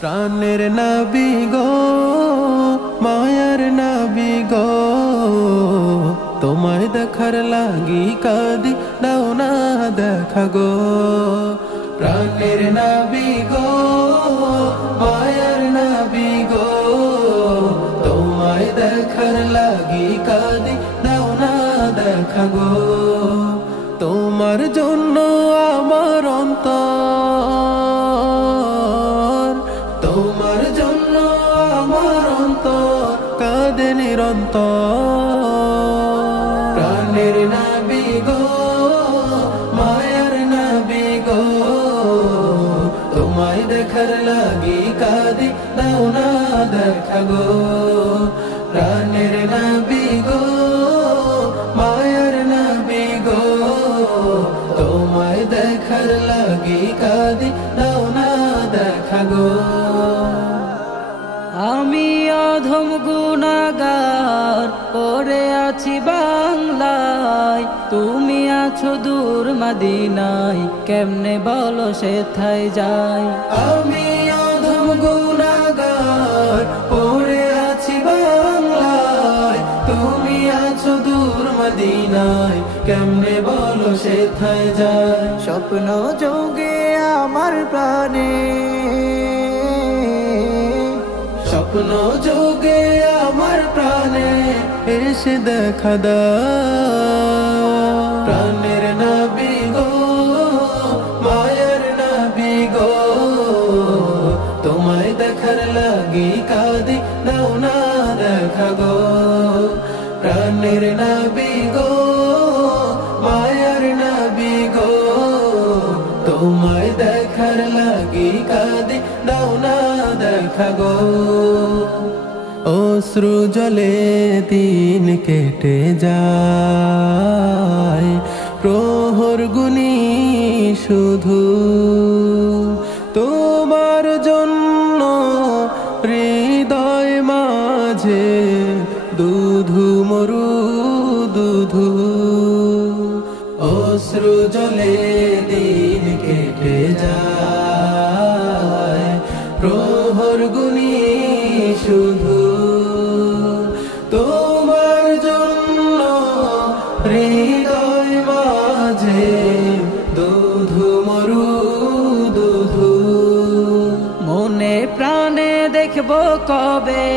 প্রাণের নবী গো, মায়ার নবী গো, তোমায় দেখার লাগি কাঁদি, দাও না দেখা গো। প্রাণের নবী গো, মায়ার নবী গো, তোমায় দেখার লাগি কাঁদি, দাও না দেখা গো। তোমার জন্য আমার অন্তর, তোমার জন্য আমার অন্তর কাঁদে নিরন্তর। প্রাণের নবী গো, মায়ার নবী গো, তোমায় দেখার লাগি কাঁদি, দাও না দেখা গো। প্রাণের নবী গো, মায়ার নবী গো, তোমায় দেখার লাগি কাঁদি, দাও না দেখা গো। আমি অধম গুনাহগার পড়ে আছি বাংলায়, তুমি আছো দূর মদিনায়, কেমনে বলো সেথায় যাই। আমি অধম গুনাহগার পড়ে আছি বাংলায়, তুমি আছো দূর মদিনায়, কেমনে বলো সেথায় যাই। স্বপ্ন যোগে আমার প্রাণে, স্বপ্ন যোগে আমার প্রাণে এসে দেখা দাও। প্রাণের নবী গো, মায়ার নবী গো, তোমায় দেখার লাগি কাঁদি, দাও না দেখা গো। প্রাণের নবী গো, মায়ার নবী গো, তোমায় দেখার লাগি কাঁদি, দাও না দেখা গো। অশ্রু জলে দিন কেটে যায়, প্রহর গুনি শুধু তোমার জন্য, হৃদয় মাঝে দুধু মরু দুধু। অশ্রু জলে দিন কেটে যায়, প্রহর গুনি শুধু তোমার জন্য, হৃদয় মাঝে দুধু মরু দুধু। মনে প্রাণে দেখবো কবে,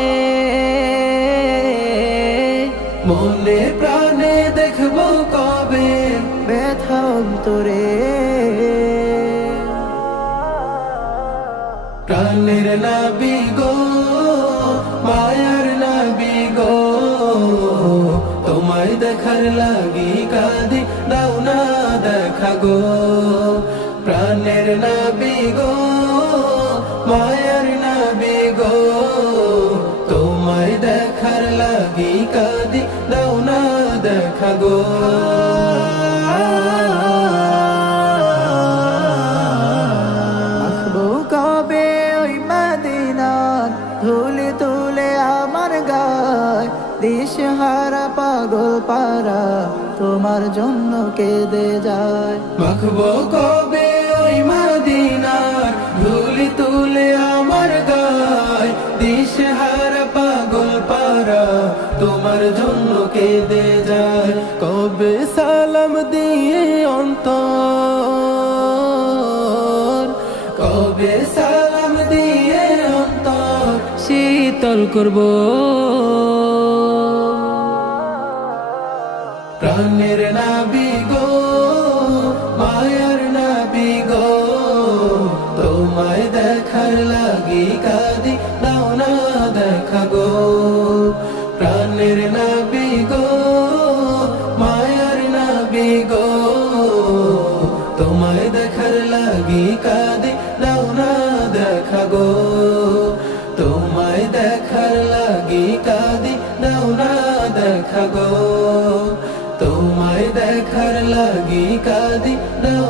মনে প্রাণে দেখবো কবে ব্যথা অন্তরে। প্রাণের নবী গো, মায়ার নবী গো, তোমায় দেখার লাগি কাঁদি, দাও না দেখা গো। প্রাণের নবী গো, মায়ার নবী গো, তোমায় দেখার লাগি কাঁদি, দাও না দেখা গো। কবে ওই মদিনার ধুলি তুলে আমার গায়, দিশেহারা পাগল পারা তোমার জন্য কেঁদে যায়। মাখবো কবে ওই মদিনার ধুলি তুলে আমার গায়, দিশেহারা পাগল পারা তোমার জন্য কেঁদে যায়। কবে সালাম দিয়ে অন্তর, কবে সালাম দিয়ে অন্তর শীতল করবো। প্রাণের নবী গো, মায়ার নবী গো, তোমায় দেখার লাগি কাঁদি, দাও না দেখা গো। প্রাণের নবী গো, মায়ার নবী গো, তোমায় দেখার লাগি কাঁদি, দাও না দেখা গো। তোমায় দেখার লাগি কাঁদি, দাও না দেখা গো। তোমায় দেখার লাগি কাঁদি, দাও